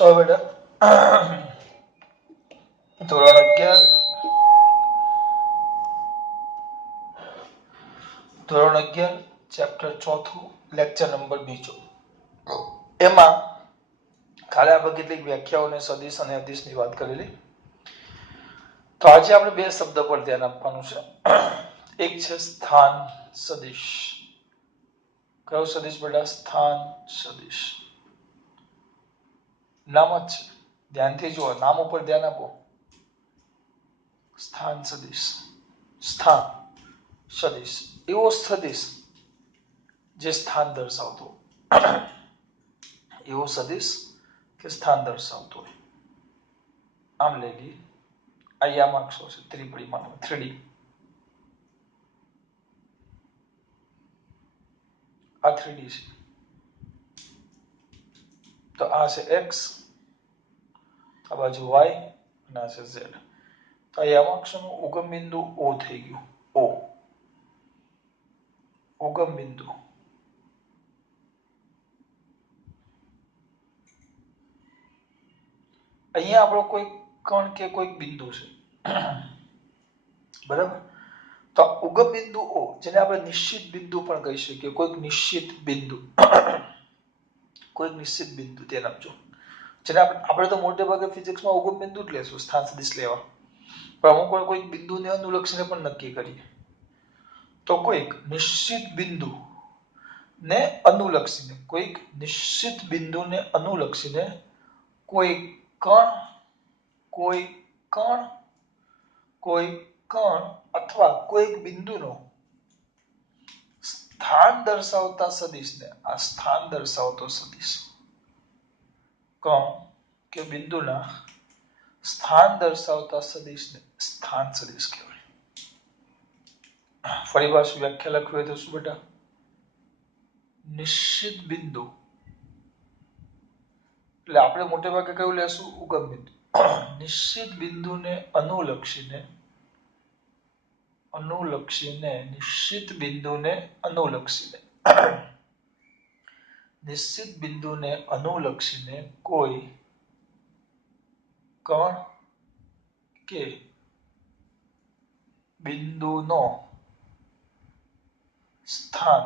તો બેટા ધોરણ 11 ચેપ્ટર 4 લેક્ચર નંબર 2 એમાં કાલે આપણે કેટલીક વ્યાખ્યાઓ અને સદિશ અને અદિશની વાત કરેલી. તો આજે આપણે બે શબ્દ પર ધ્યાન આપવાનું છે. એક છે સ્થાન સદિશ. કયો સદિશ બેટા? સ્થાન સદિશ. નામ જ છે, ધ્યાનથી જુઓ, નામ ઉપર ધ્યાન આપો. સ્થાન સદિશ. સ્થાન સદિશ એવો સદિશ જે સ્થાન દર્શાવતો, એવો સદિશ કે સ્થાન દર્શાવતો હોય. આમ લઈ લઈએ, આ યામાક્ષો છે ત્રિપરિમાણ 3D. આ 3D છે. તો આ છે x, આ બાજુ y અને આ છે z. તો આ યામાક્ષનું ઉગમ બિંદુ O થઈ ગયું. O ઉગમ બિંદુ. અહીંયા આપણો કોઈ કણ કે કોઈ બિંદુ છે, બરાબર? તો ઉગમ બિંદુ O, જેને આપણે નિશ્ચિત બિંદુ પણ કહી શકીએ, કોઈક નિશ્ચિત બિંદુ, કોઈક નિશ્ચિત બિંદુ ધ્યાન આપજો. જેને આપણે તો મોટે ભાગે ફિઝિક્સમાં ઉગમ બિંદુ જ લેશું, સ્થાન સદિશ લેવા, પણ અમુક વાર કોઈક બિંદુને અનુલક્ષીને પણ નક્કી કરીએ. તો કોઈક નિશ્ચિત બિંદુ ને અનુલક્ષીને, કોઈક નિશ્ચિત બિંદુને અનુલક્ષીને કોઈ કણ, કોઈ કણ, કોઈ કણ અથવા કોઈક બિંદુનો સ્થાન દર્શાવતા સદિશને, આ સ્થાન દર્શાવતો સદિશ, કણ કે બિંદુના સ્થાન દર્શાવતા સદિશને સ્થાન સદિશ કહેવાય. ફરી પાછું વ્યાખ્યા લખવી હોય તો શું બેટા? નિશ્ચિત બિંદુ એટલે આપણે મોટે ભાગે કયું લેશું? ઉગમ બિંદુ. નિશ્ચિત બિંદુને અનુલક્ષીને, નિશ્ચિત બિંદુને અનુલક્ષીને, નિશ્ચિત બિંદુને અનુલક્ષીને કોઈ કણ કે બિંદુનો સ્થાન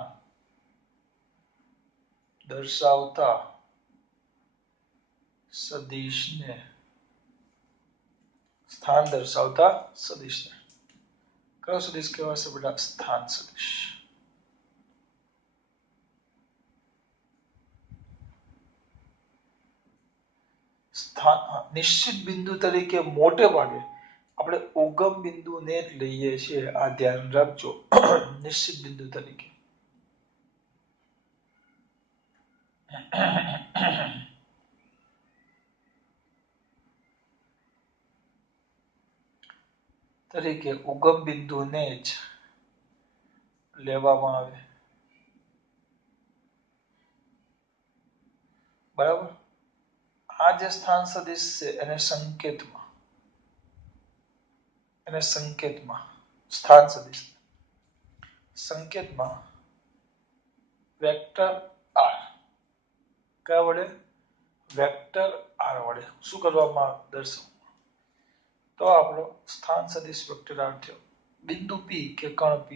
દર્શાવતા સદિશને, સ્થાન દર્શાવતા સદિશને કયો સદિશ કહેવાશે બેટા? સ્થાન સદિશ. સ્થાન નિશ્ચિત બિંદુ તરીકે મોટે ભાગે આપણે ઉગમ બિંદુને જ લઈએ છીએ, આ ધ્યાન રાખજો. નિશ્ચિત બિંદુ તરીકે ઉગમ બિંદુને જ લેવામાં આવે, બરાબર? આ જે સ્થાન સદિશ છે એને સંકેતમાં સ્થાન સદિશ સંકેતમાં વેક્ટર r, કયા વડે? વેક્ટર r વડે શું કરવામાં આવે? દર્શાવવામાં. તો આપણો સ્થાન સદિશ વેક્ટર r થયો. બિંદુ p કે કણ p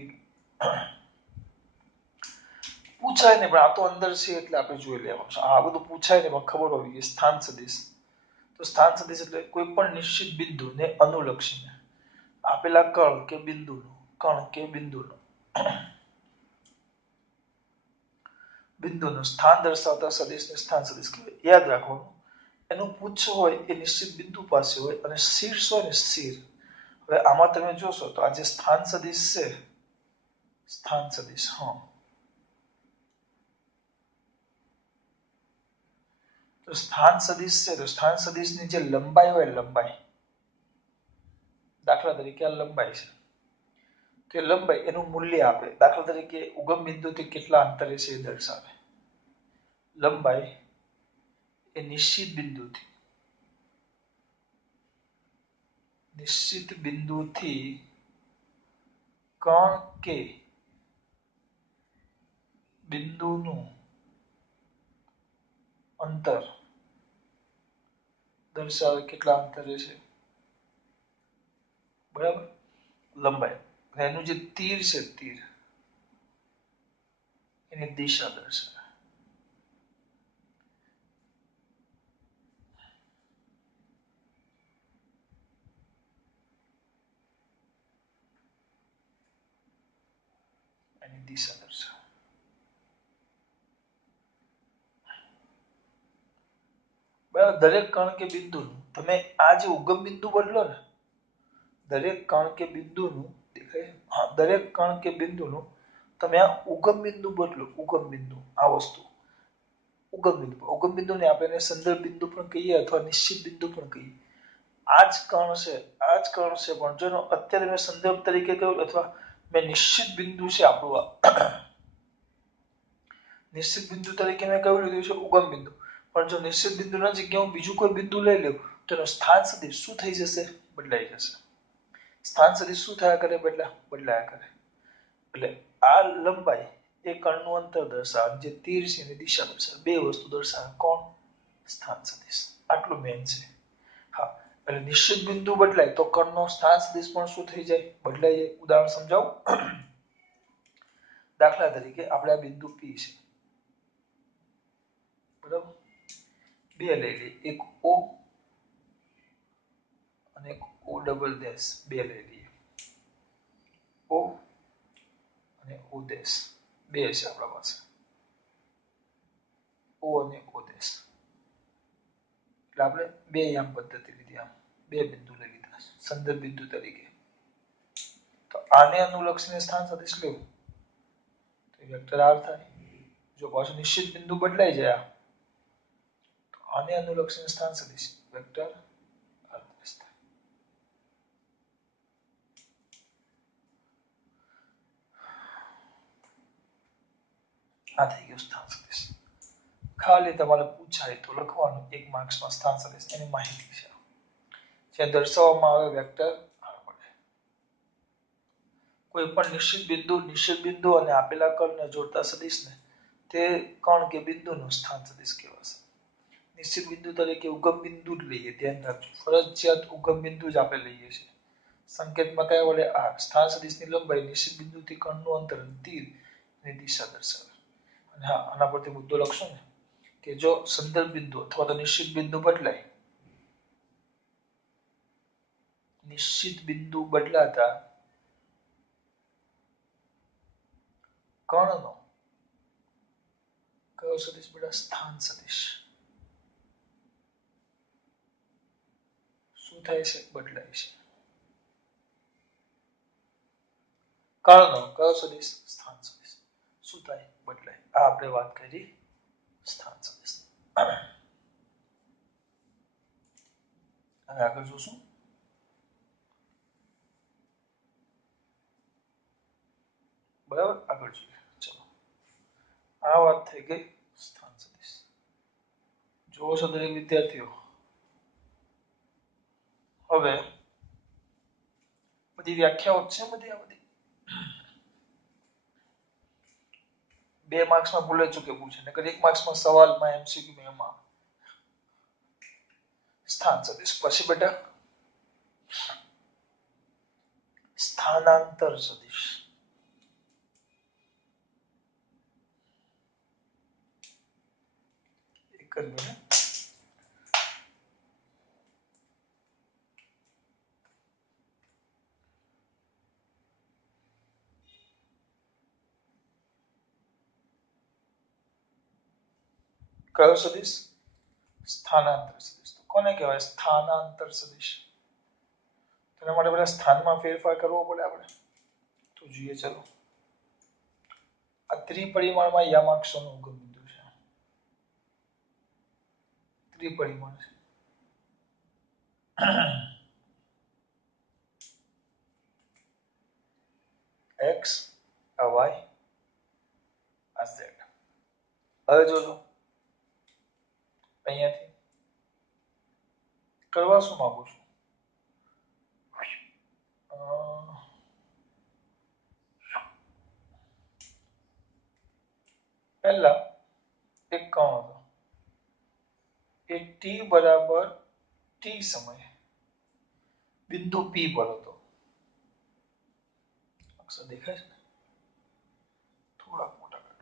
પૂછાય નહીં, પણ આ તો અંદર છે એટલે આપણે જોઈ લેવાનું છે. આ બધું પૂછાય નહીં, પણ ખબર હોવી જોઈએ. સ્થાન સદિશ, તો સ્થાન સદિશ એટલે કોઈ પણ નિશ્ચિત બિંદુને અનુલક્ષીને આપેલા કણ કે બિંદુનું સ્થાન દર્શાવતા સદિશને સ્થાન સદિશ કહેવાય. યાદ રાખવાનું, એનું પૂછ હોય એ નિશ્ચિત બિંદુ પાસે હોય અને શીર્ષ હોય ને સ્થિર. હવે આમાં તમે જોશો તો આ જે સ્થાન સદિશ છે, સ્થાન સદિશ, તો સ્થાન સદિશ છે, તો સ્થાન સદિશની જે લંબાઈ હોય, લંબાઈ, દાખલા તરીકે આ લંબાઈ છે, કે લંબાઈ એનું મૂલ્ય આપે. દાખલા તરીકે ઉગમ બિંદુથી કેટલા અંતરે છે એ દર્શાવે. લંબાઈ એ નિશ્ચિત બિંદુથી કણ કે બિંદુનું અંતર દર્શાવે કેટલા અંતરે છે, બરાબર, લંબાઈ. એનું જે તીર છે, તીર એની દિશા દર્શાવે. એની દિશા દર્શાવે. બરાબર. દરેક કણ કે બિંદુનું તમે આ જે ઉગમ બિંદુ બદલો ને, દરેક કણ કે બિંદુનું દેખાય, હા, દરેક કણ કે બિંદુનું તમે આ ઉગમ બિંદુ બદલો, ઉગમ બિંદુ, આ વસ્તુ ઉગમ બિંદુને આપણે સંદર્ભ બિંદુ પણ કહીએ અથવા નિશ્ચિત બિંદુ પણ કહીએ. આ જ કણ છે, આ જ કણ છે, પણ જો અત્યારે મેં સંદર્ભ તરીકે કહ્યું અથવા મેં નિશ્ચિત બિંદુ છે આપણું, આ નિશ્ચિત બિંદુ તરીકે મેં કહ્યું લીધું છે ઉગમ બિંદુ, પણ જો નિશ્ચિત બિંદુના જગ્યાએ હું બીજું કોઈ બિંદુ લઈ લઉં તો એનો સ્થાન સદિશ શું થઈ જશે? બદલાઈ જશે. સ્થાન સદિશ શું થયા કરે? બદલાયા કરે. એટલે આ લંબાઈ એ કણનું અંતર દર્શાવે, જે તીર છે એની દિશા દર્શાવે. બે વસ્તુ દર્શાવે. કોણ? સ્થાન સદિશ. આટલું મેન છે. હા, એટલે નિશ્ચિત બિંદુ બદલાય તો કણનો સ્થાન સદિશ પણ શું થઈ જાય? બદલાઈ જાય. ઉદાહરણ સમજાવું. દાખલા તરીકે આપણે આ બિંદુ P છે, બરાબર, બે લઈ લઈએ, એક O અને એક O ડબલ ડેશ, બે લઈ લઈએ, O અને O ડેશ, બે છે આપણા પાસે, O અને O ડેશ. એટલે આપણે બે યામ પદ્ધતિ લીધી, આમ બે બિંદુ લઈ લીધા સંદર્ભ બિંદુ તરીકે. તો આને અનુલક્ષીને સ્થાન સદિશ લેવું તો વેક્ટર R થાય. જો પાછું નિશ્ચિત બિંદુ બદલાઈ જાય તો આને અનુલક્ષીને સ્થાન સદિશ વેક્ટર R થાય. આ થઈ ગયું સ્થાન સદિશ. ખાલી તમારે પૂછાય તો લખવાનું એક માર્ક્સમાં સ્થાન સદિશ, એની માહિતી છે. જે દર્શાવવામાં આવે વેક્ટર R વડે. કોઈ પણ નિશ્ચિત બિંદુ અને આપેલા કણને જોડતા સદિશને તે કણ કે બિંદુનું સ્થાન સદિશ કહેવાશે. નિશ્ચિત બિંદુ તરીકે ઉગમ બિંદુ જ લઈએ, ધ્યાન રાખજો, ફરજિયાત ઉગમ બિંદુ જ આપણે લઈએ છીએ. સંકેતમાં કયા વડે? R. સ્થાન સદિશની લંબાઈ નિશ્ચિત બિંદુથી કણનું અંતર, તીર ની દિશા દર્શાવે. અને હા, આના પરથી મુદ્દો લખશો ને કે જો સંદર્ભ બિંદુ અથવા તો નિશ્ચિત બિંદુ બદલાય, નિશ્ચિત બિંદુ બદલાતા કણનો કયો સદિશ બેટા? સ્થાન સદિશ. શું થાય છે? બદલાય છે. કણનો કયો સદિશ? સ્થાન સદિશ. શું થાય? બદલાય. આ આપણે વાત કરી સ્થાન સદિશ. હવે આગળ જોશું. બરાબર, આગળ જોઈએ. ચલો, આ વાત થઈ ગઈ સ્થાન સદિશ. જોવો છો દરેક વિદ્યાર્થીઓ? હવે બધી વ્યાખ્યાઓ છે, બધી આ બધી 2 માર્ક્સમાં ભૂલે ચૂકે પૂછે, નકર 1 માર્ક્સમાં સવાલમાં MCQ એમાં સ્થાન સદિશ. પછી બેટા સ્થાનાંતર સદિશ. એક જ મિનિટ. કયો સદિશ? સ્થાનાંતર સદિશ. તો કોને કહેવાય સ્થાનાંતર સદિશ? તેના માટે પહેલા સ્થાનમાં ફેરફાર કરવો પડે આપણે. તો જોઈએ, ચલો. આ ત્રિપરિમાણમાં યામાક્ષનો ઉગમ બિંદુ છે. ત્રિપરિમાણ છે. x, a y, a z. હવે જોજો, અહીંયાથી કરવા શું માંગુ છું? પહેલા એક કણ હતો, એ t બરાબર ટી સમયે બિંદુ પી પર હતો. અક્ષર દેખાય છે ને? થોડા મોટા કરો.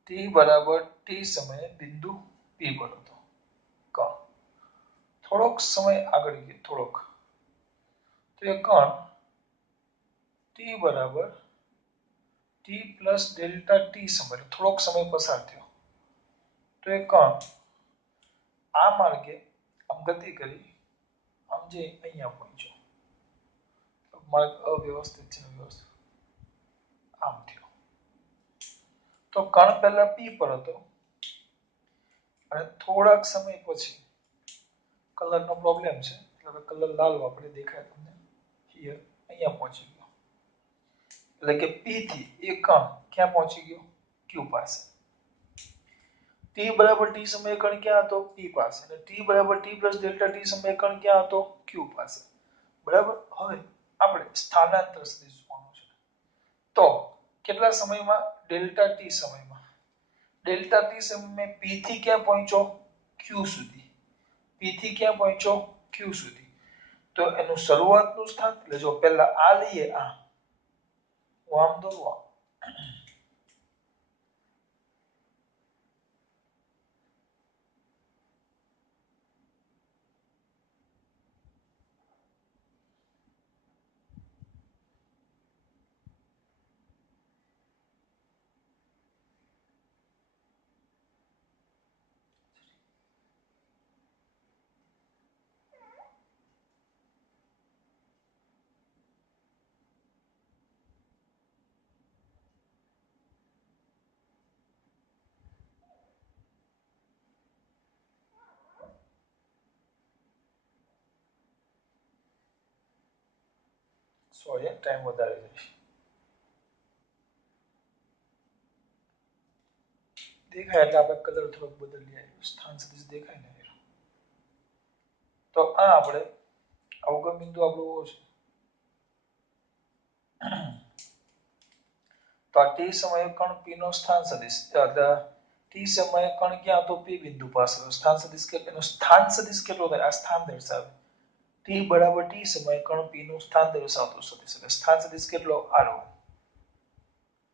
ટી બરાબર ટી સમયે બિંદુ પી પર હતો. કણ થોડોક સમય આગળ ગયો, થોડોક, તો એ કણ ટી બરાબર ટી પ્લસ ડેલ્ટા ટી સમય, થોડોક સમય પસાર થયો, તો એ કણ આ માર્ગે આમ ગતિ કરી, આમ જે અહીંયા પહોંચ્યો. માર્ગ અવ્યવસ્થિત છે, વ્યવસ્થિત આમ થયો. તો કણ પહેલા પી પર હતો અને થોડાક સમય પછી કલરનો પ્રોબ્લેમ છે, એટલે કલર લાલ વાપરી, દેખાય તમને હિયર, અહીંયા પહોંચી ગયો. એટલે કે પી થી એ કણ ક્યાં પહોંચી ગયો? ક્યુ પાસે. ટી બરાબર ટી સમયે કણ ક્યાં હતો? પી પાસે. અને ટી બરાબર ટી પ્લસ ડેલ્ટા ટી સમયે કણ ક્યાં હતો? ક્યુ પાસે. બરાબર. હવે આપણે સ્થાનાંતર સદિશ જોવાનું છે. તો કેટલા સમયમાં? ડેલ્ટા ટી સમયમાં. ડેલ્ટા ટી સમયમાં પી થી ક્યાં પહોંચ્યો? ક્યુ સુધી. પી થી ક્યાં પહોંચ્યો? ક્યુ સુધી. તો એનું શરૂઆતનું સ્થાન, એટલે જો પહેલા આ લઈએ, આ હું આમ દોરું, સોરી ટાઈમ વધારે જઈશ. દેખાય એટલે આપણે કલર થોડોક બદલીએ, સ્થાન સદિશ દેખાય ને. તો આ આપણે અવગમ બિંદુ આપણું છે. તો આ ટી સમયે કણ પી નો સ્થાન સદિશ, ટી સમયે કણ ક્યાં હતો? પી બિંદુ પાસે. સ્થાન સદિશ કેટલો? સ્થાન સદિશ કેટલો થાય? આ સ્થાન દર્શાવે. ટી બરાબર ટી સમયે કણ પી નું સ્થાન દર્શાવતો સદિશ, એટલે સ્થાન સદિશ કેટલો? r1.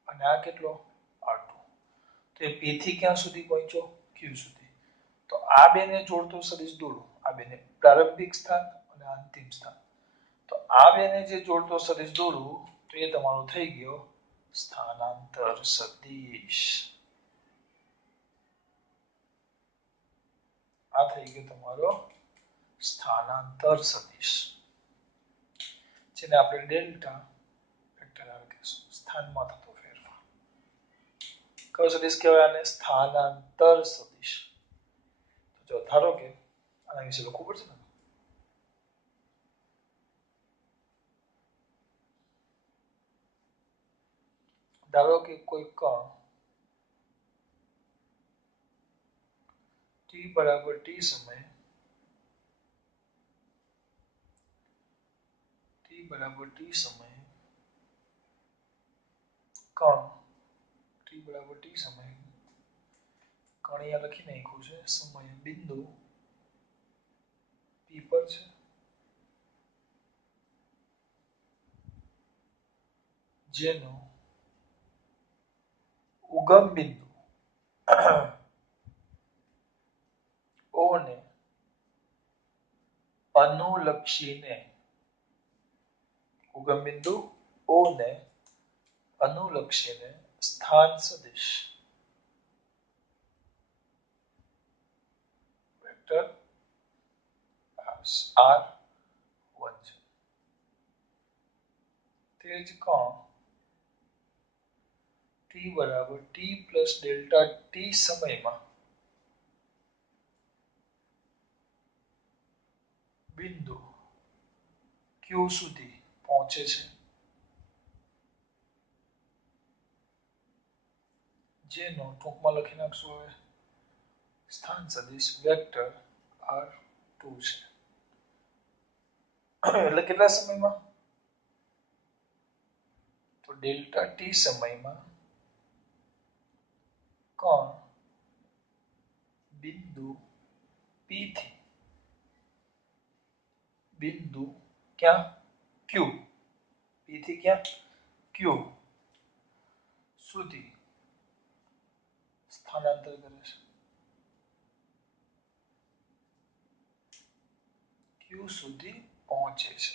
અને આ કેટલો? r2. તો એ પી થી ક્યાં સુધી પહોંચ્યો? ક્યુ સુધી. તો આ બેને જોડતો સદિશ દોરો. આ બેને પ્રારંભિક સ્થાન અને અંતિમ સ્થાન. તો આ બેને જે જોડતો સદિશ દોરું, તો એ તમારો થઈ ગયો સ્થાનાંતર સદિશ. આ થઈ ગયો તમારો સ્થાનાંતર સદિશ, જેને આપણે ડેલ્ટા વેક્ટર આર કહીશું. સ્થાનમાં થતો ફેરફાર. કયો સદિશ કહેવાય? આને સ્થાનાંતર સદિશ. જો ધારો કે આના વિશે ખબર છે ને, ધારો કે કોઈ કણ ટી બરાબર ટી સમયે કણ ટી બરાબર ટી સમયે કણ અહીંયા લખી નાખ્યું છે, સમય બિંદુ પી પર છે, જેનો ઉગમ બિંદુ ઓ ને અનુલક્ષીને, ઉગમ બિંદુ ઓ ને અનુલક્ષીને સ્થાન સદિશ વેક્ટર r1 છે. તે જ કણ ટી બરાબર ટી પ્લસ ડેલ્ટા ટી સમયમાં બિંદુ ક્યુ સુધી પહોંચે છે, જેનો ટૂંકમાં લખી નાખશું હવે સ્થાન સદિશ વેક્ટર r2 છે. એટલે કેટલા સમયમાં? તો ડેલ્ટા ટી સમયમાં કણ બિંદુ P થી બિંદુ ક્યાં Q, P થી ક્યાં Q સુધી સ્થાનાંતર કરે છે. Q સુધી પહોંચે છે.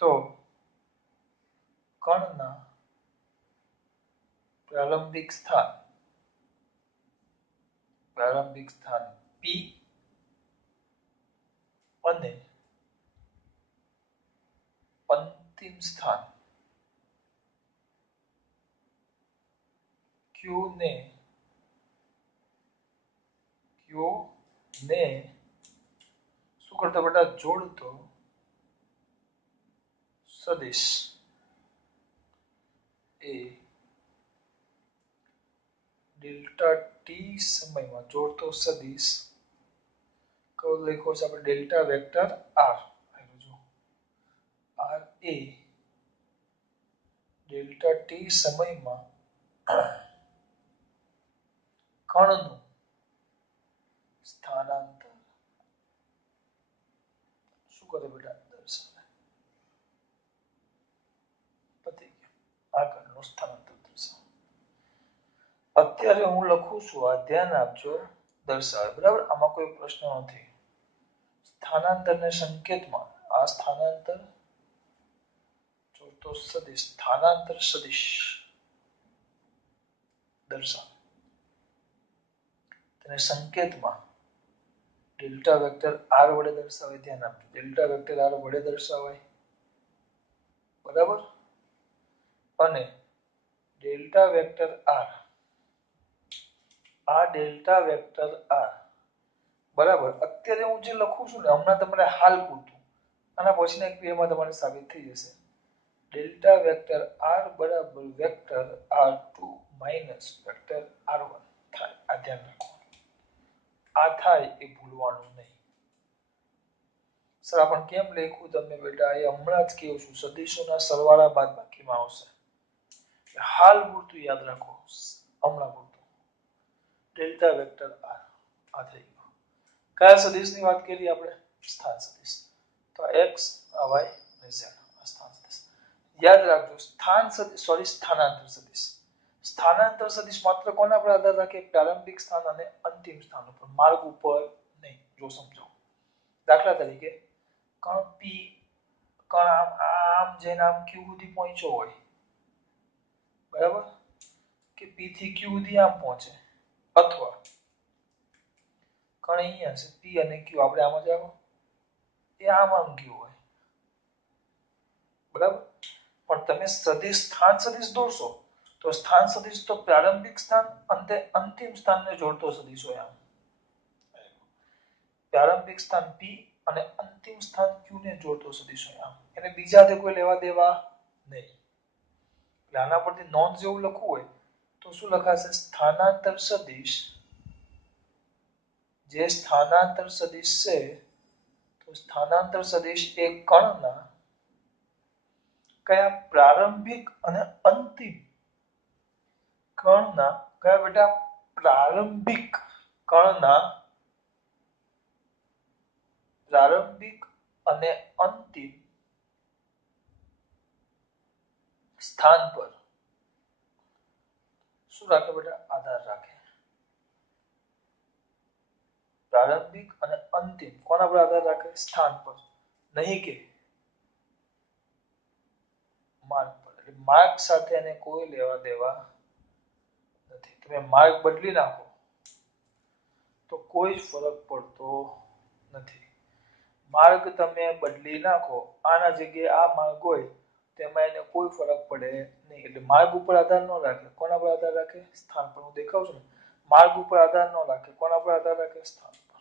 તો કણના પ્રારંભિક સ્થાન P અને અંતિમ સ્થાન Q ને શું કરતો બેટા જોડતો સદિશ એ ડેલ્ટા ટી સમયમાં જોડતો સદિશ કયો લખ્યો છે આપણે ડેલ્ટા વેક્ટર આર આર એ ડેલ્ટા ટી સમયમાં કણનું સ્થાનાંતર શું કરે બેટા દર્શાવે. પતી ગયું. આગળનું સ્થાનાંતર દર્શાવે. અત્યારે હું લખું છું આ ધ્યાન આપજો દર્શાવે બરાબર. આમાં કોઈ પ્રશ્ન નથી. સ્થાનાંતરને સંકેતમાં આ સ્થાનાંતર જોડતો સદિશ સ્થાનાંતર સદિશ દર્શાવે. તેને સંકેતમાં ડેલ્ટા વેક્ટર આર વડે દર્શાવે. ધ્યાન આપજો ડેલ્ટા વેક્ટર આર વડે દર્શાવાય બરાબર. અને ડેલ્ટા વેક્ટર આર આ ડેલ્ટા વેક્ટર આર બરાબર. અત્યારે હું જે લખું છું ને હમણાં તમારે હાલ પૂરતું આના પછીના ક્રિયામાં તમારે સાબિત થઈ જશે. ડેલ્ટા વેક્ટર આર બરાબર vector R2 minus vector R1 થાય. આ ધ્યાન રાખવાનું. આ થાય એ ભૂલવાનું નહીં. સર આપણે કેમ લખ્યું તમે બેટા એ હમણાં જ કહું છું. સદિશોના સરવાળા બાદબાકીમાં આવશે. હાલ પૂરતું યાદ રાખો. હમણાં પૂરતું ડેલ્ટા વેક્ટર આર આ થઈ ગયું. કયા સદિશની વાત કરી આપણે? સ્થાન સદિશ. તો x y અને z સ્થાન સદિશ. યાદ રાખજો સ્થાન સદિશ સ્થાનાંતર સદિશ. સ્થાનાંતર સદિશ માત્ર કોના પર આધાર રાખે? પ્રારંભિક સ્થાન અને અંતિમ સ્થાન ઉપર, માર્ગ ઉપર નહીં. જો સમજો દાખલા તરીકે કણ P કણ આમ જઈને આમ Q સુધી પહોંચ્યો હોય બરાબર કે P થી Q સુધી આમ પહોંચે અથવા કણ અહીંયા છે P અને Q આપણે આમ જ આવો એ આમ ગયું હોય બરાબર. પણ તમે સદિશ સ્થાન સદિશ દોરશો તો સ્થાન સદિશ તો પ્રારંભિક સ્થાન અંતે અંતિમ સ્થાનને જોડતો સદિશ હોય. આમ પ્રારંભિક સ્થાન P અને અંતિમ સ્થાન Q ને જોડતો સદિશ હોય. આમ એને બીજા કોઈ લેવા દેવા નહીં. આના પરથી નોંધ જેવું લખવું હોય તો શું લખાશે? સ્થાનાંતર સદિશ જે સ્થાનાંતર સદિશ છે તો સ્થાનાંતર સદિશ એ કણના કયા પ્રારંભિક અને અંતિમ કણના કયા બેટા પ્રારંભિક કણના પ્રારંભિક અને અંતિમ સ્થાન પર શું રાખે બેટા? આધાર રાખે. પ્રારંભિક અને અંતિમ કોના પર આધાર રાખે? સ્થાન પર, નહીં કે માર્ગ પર. એટલે માર્ગ સાથે એને કોઈ લેવા દેવા નથી. તમે માર્ગ બદલી નાખો તો કોઈ ફરક પડતો નથી. માર્ગ તમે બદલી નાખો આના જગ્યાએ આ માર્ગ હોય તેમાં એને કોઈ ફરક પડે નહીં. એટલે માર્ગ ઉપર આધાર ન રાખે. કોના પર આધાર રાખે? સ્થાન પર. હું દેખાઉં છું ને માર્ગ ઉપર આધાર ન રાખે. કોના પર આધાર રાખે? સ્થાન પર.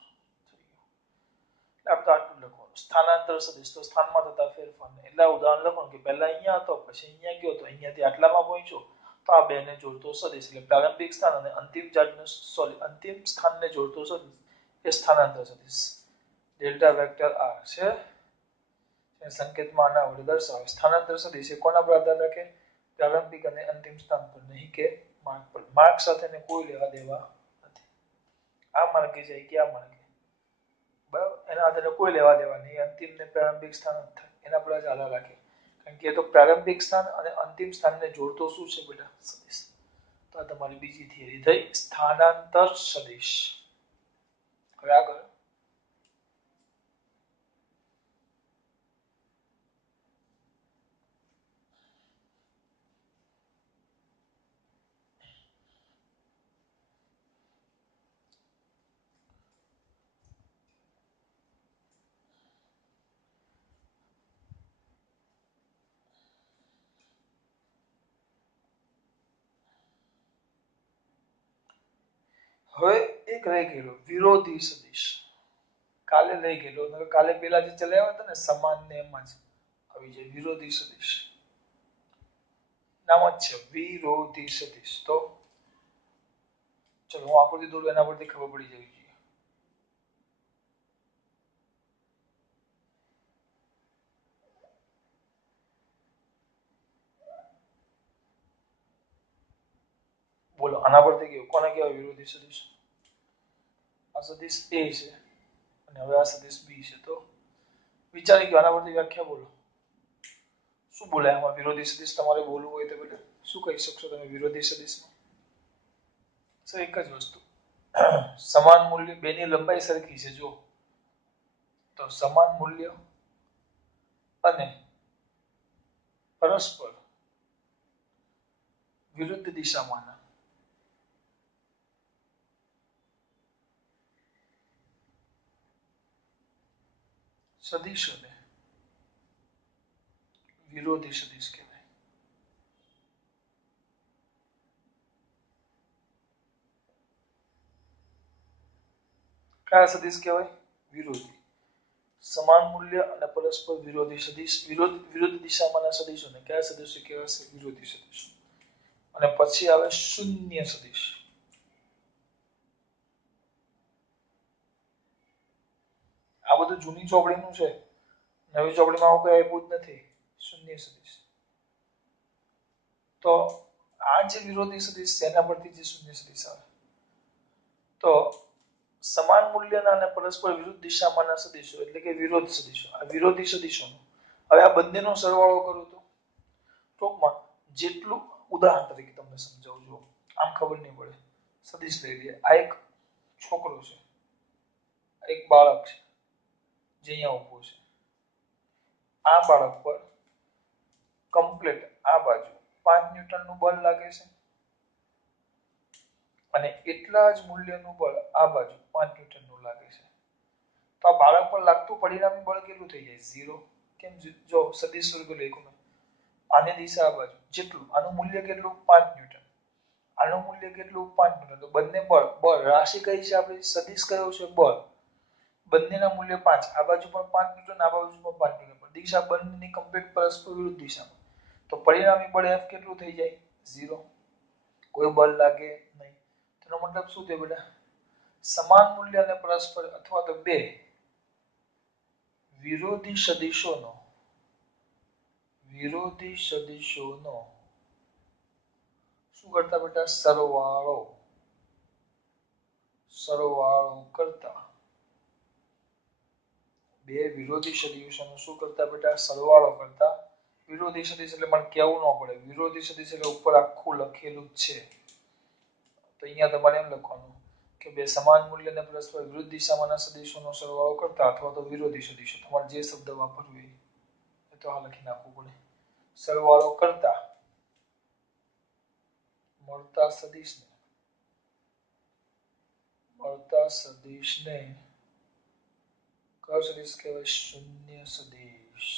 આપણે આટલું લખવાનું. સ્થાનાંતર સદિશ તો સ્થાનમાં થતા ફેરફાર. એટલે ઉદાહરણ લખવાનું કે પહેલા અહીંયા હતો પછી અહીંયા ગયો તો અહીંયાથી આટલામાં પહોંચ્યો તો આ બેને જોડતો સદિશ. એટલે પ્રારંભિક સ્થાન અને અંતિમ સ્થાનને જોડતો સદિશ એ સ્થાનાંતર સદિશ. ડેલ્ટા વેક્ટર આર છે સંકેતમાં આના વડે દર્શાવે. સ્થાનાંતર સદિશ એ કોના પર આધાર રાખે? પ્રારંભિક અને અંતિમ સ્થાન પર, નહીં કે માર્ગ પર. માર્ગ સાથે કોઈ લેવા દેવા નથી. આ માર્ગે જાય કે આ માર્ગે, બરાબર, એના સાથે કોઈ લેવા દેવા નહીં. અંતિમ ને પ્રારંભિક સ્થાન જ થાય, એના પર જ આધાર રાખે. કારણ કે એ તો પ્રારંભિક સ્થાન અને અંતિમ સ્થાનને જોડતો શું છે બેટા? સદિશ. તો આ તમારી બીજી થિયરી થઈ, સ્થાનાંતર સદિશ. હવે આગળ એક રહી ગયેલો વિરોધી સદિશ. કાલે લઈ ગયેલો, કાલે પેલા જે ચલાવ્યા હતા ને સમાન ને એમાં જ આવી જાય વિરોધી સદિશ. નામ જ છે વિરોધી સદિશ. તો ચલો હું આકૃતિ દોરું, એના પરથી ખબર પડી જવી જોઈએ. બોલો આના પરથી કેવું, કોને કહેવાય વિરોધી સદિશ? આ સદિશ A છે અને હવે આ સદિશ B છે. તો વિચારી ગયો, આના પરથી વ્યાખ્યા બોલો. શું બોલે આમાં વિરોધી સદિશ? તમારે બોલવું હોય તો બેટા શું કહી શકશો તમે વિરોધી સદિશમાં? સર એક જ વસ્તુ, સમાન મૂલ્ય, બેની લંબાઈ સરખી છે જો, તો સમાન મૂલ્ય અને પરસ્પર વિરુદ્ધ દિશામાં સદિશોને વિરોધી સદિશ કહેવાય. કયા સદિશ કહેવાય? વિરોધી. સમાન મૂલ્ય અને પરસ્પર વિરોધી સદિશ, વિરુદ્ધ દિશામાંના સદિશોને કયા સદિશો કહેવાશે? વિરોધી સદિશ. અને પછી આવે શૂન્ય સદિશ. આ બધું જૂની ચોપડીનું છે, નવી ચોપડીમાં આવું કઈ આપ્યું જ નથી. શૂન્ય સદિશ. તો આ જે વિરોધી સદિશ છે એના પરથી જે શૂન્ય સદિશ આવે. તો સમાન મૂલ્યના અને પરસ્પર વિરુદ્ધ દિશામાંના સદિશો એટલે કે વિરોધ સદિશો, આ વિરોધી સદિશોનો હવે આ બંનેનો સરવાળો કરું તો ટૂંકમાં જેટલું, ઉદાહરણ તરીકે તમને સમજાવું છું, આમ ખબર નહીં પડે. સદિશ લઈ લઈએ, આ એક છોકરો છે, એક બાળક છે જે અહીંયા ઊભો છે. આ બાળક પર કમ્પ્લીટ આ બાજુ 5 ન્યૂટનનું બળ લાગે છે અને એટલા જ મૂલ્યનું બળ આ બાજુ 5 ન્યૂટનનું લાગે છે. તો આ બાળક પર લાગતું પરિણામી બળ કેટલું થઈ જાય? 0. કેમ? જો સદિશ સ્વરૂપે લખ્યું મેં, આની દિશા આ બાજુ જેટલું, આનું મૂલ્ય કેટલું? 5 ન્યૂટન. આનું મૂલ્ય કેટલું? 5 ન્યૂટન. તો બંને બળ રાશિ કઈ છે આપણી? સદિશ કયો છે? બળ. બંનેના મૂલ્ય 5, આ બાજુ પણ 5 ન્યૂટન, આ બાજુ પણ 5 ન્યૂટન, પણ દિશા બંનેની કમ્પ્લીટ પરસ્પર વિરુદ્ધ દિશામાં. તો પરિણામી બળ F કેટલું થઈ જાય? 0. કોઈ બળ લાગે નહીં. તેનો મતલબ શું થયો બેટા? સમાન મૂલ્ય અને પરસ્પર અથવા તો બે વિરોધી સદિશોનો શું કરતા બેટા? સરવાળો કરતા. બે વિરોધી સદિશોનો શું કરતા બેટા? સરવાળો કરતા. વિરોધી સદિશ એટલે મને કહેવું ન પડે, વિરોધી સદિશ એટલે ઉપર આખું લખેલું જ છે. તો અહીંયા તમારે એમ લખવાનું કે બે સમાન મૂલ્ય અને પરસ્પર વિરુદ્ધ દિશામાંના સદિશોનો સરવાળો કરતા અથવા તો વિરોધી સદિશો, તમારે જે શબ્દ વાપરવો એ તો આ લખી નાખવું પડે. સરવાળો કરતા મળતા સદિશને કયો સદિશ કહેવાય? શૂન્ય સદિશ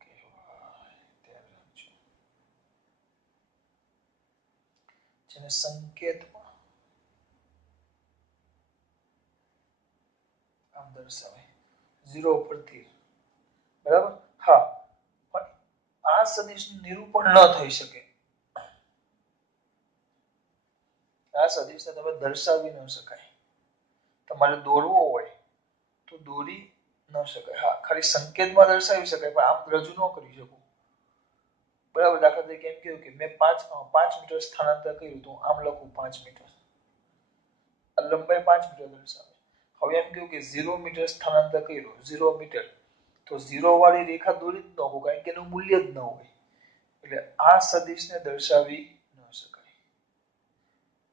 કહેવાય. જેને સંકેતમાં આમ દર્શાવાય 0 ઉપર તીર, બરાબર. હા, પણ આ સદિશનું નિરૂપણ ન થઈ શકે. આ સદિશને તમે દર્શાવી ન શકાય. તમારે દોરવો હોય તો દોરી ન શકાય. હા, ખાલી સંકેતમાં દર્શાવી શકાય, પણ આમ રજૂ ન કરી શકો. બરાબર. દાખલા તરીકે એમ કહ્યું કે મેં 5 મીટર સ્થાનાંતર કર્યું તો આમ લખું 5 મીટર. આ લંબાઈ 5 મીટર દર્શાવે. હવે એમ કહ્યું કે 0 મીટર સ્થાનાંતર કર્યું 0 મીટર, તો 0 વાળી રેખા દોરી જ ન હોય, કારણ કે એનું મૂલ્ય જ ન હોય. એટલે આ સદિશને દર્શાવી ન શકાય.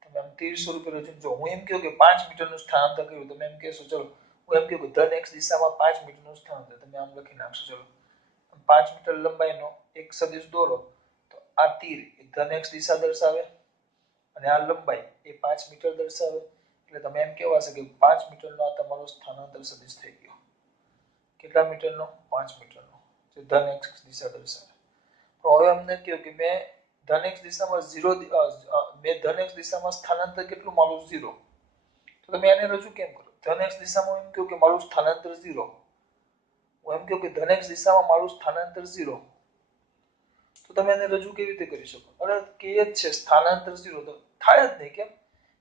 તમે આમ તીર સ્વરૂપે રચો. જો હું એમ કહ્યું કે 5 મીટરનું સ્થાનાંતર કર્યું, તમે એમ કહેશો ચલો હું એમ કહ્યું કે ધન x દિશામાં 5 મીટરનું સ્થાનાંતર, તમે આમ લખી નાખશો. ચલો 5 મીટર લંબાઈનો એક સદિશ દોરો, તો આ તીર એ ધન x દિશા દર્શાવે અને આ લંબાઈ એ 5 મીટર દર્શાવે. એટલે તમે એમ કહેવાશે કે 5 મીટરનો આ તમારો સ્થાનાંતર સદિશ થઈ ગયો. કેટલા મીટરનો? 5 મીટરનો, જે ધન x દિશા દર્શાવે. તો હવે અમને કહ્યું કે મેં ધન x દિશામાં 0 મેં ધન x દિશામાં સ્થાનાંતર કેટલું મારું 0. તો તમે આને રજૂ કેમ કરો? ધન x દિશામાં એમ કહ્યું કે મારું સ્થાનાંતર 0. હું એમ કહ્યું કે ધન x દિશામાં મારું સ્થાનાંતર 0. તો તમે એને રજૂ કેવી રીતે કરી શકો? અરે કે જ છે સ્થાનાંતર 0, તો થાય જ નહીં. કેમ?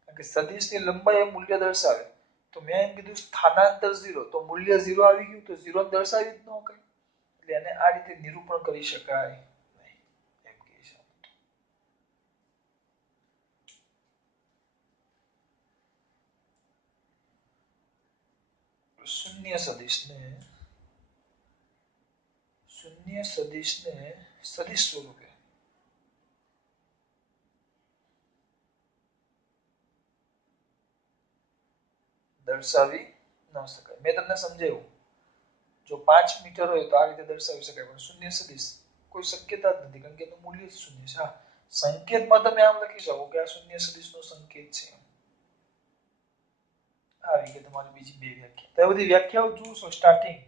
કારણ કે સદિશની લંબાઈ એ મૂલ્ય દર્શાવે. તો મેં એમ કીધું સ્થાનાંતર 0, તો મૂલ્ય 0 આવી ગયું, તો 0 દર્શાવી જ ન કંઈ. એટલે એને આ રીતે નિરૂપણ કરી શકાય નહીં. એમ કહી શકાય. શૂન્ય સદિશને સદિશ સ્વરૂપે દર્શાવી ન શકાય. મેં તમને સમજાવ્યું. જો 5 મીટર હોય તો આ રીતે દર્શાવી શકાય, પણ શૂન્ય સદિશ કોઈ શક્યતા જ નથી, કારણ કે એનું મૂલ્ય જ શૂન્ય છે. હા, સંકેતમાં તમે આમ લખી શકો કે આ શૂન્ય સદિશનો સંકેત છે. આવી કે તમારી બીજી બે વ્યાખ્યા. તો બધી વ્યાખ્યાઓ જોશો સ્ટાર્ટિંગ.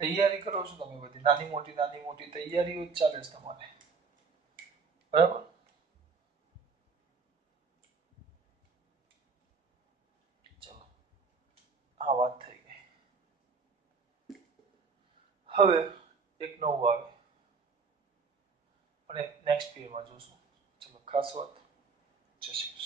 તૈયારી કરો છો તમે બધી, નાની મોટી તૈયારીઓ જ ચાલે છે તમારે. બરાબર. ચલો, આ વાત થઈ ગઈ. હવે એક નવું આવે અને નેક્સ્ટ પીરિયડમાં જોશું. ચલો, ખાસ વાત. જય શ્રી કૃષ્ણ.